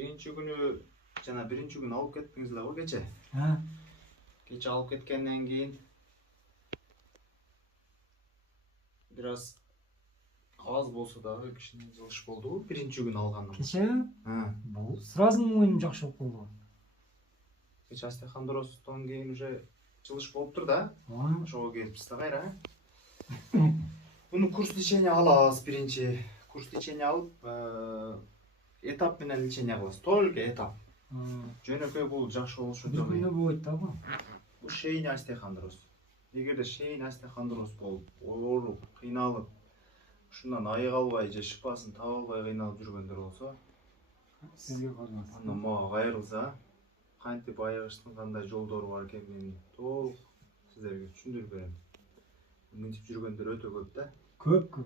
Birinci günü жана биринчи күнү алып кеттиңиздер го кече. Кече алып кеткенден кийин бир аз болсо дагы кичине жылыш болдубу биринчи күнү алгандан. Кече? Бул сразу моюм жакшы болуп калды. Кече остеохондростон кийин уже жылыш болуптур да. Ошого келипсиз да кайра. Буну курс лечения алабыз биринчи. Курс лечения алып, этап менен лечения кылабыз. Только этап. Жөнөкөй бул жакшы болушу Бир күндө болот да бу. Бул шейный остеохондроз. Эгерде шейный остеохондроз болуп, ооруп, кыйналып, ушундан айыга албай же шыпасын таба албай кыйналып жүргөндөр болсо, Сизге калмас. андан мага кайрылса, кантип айыгыштын кандай жолдору бар экенин толук сиздерге түшүндүрүп берем. Мынтип жүргөндөр өтө көп да. Көп.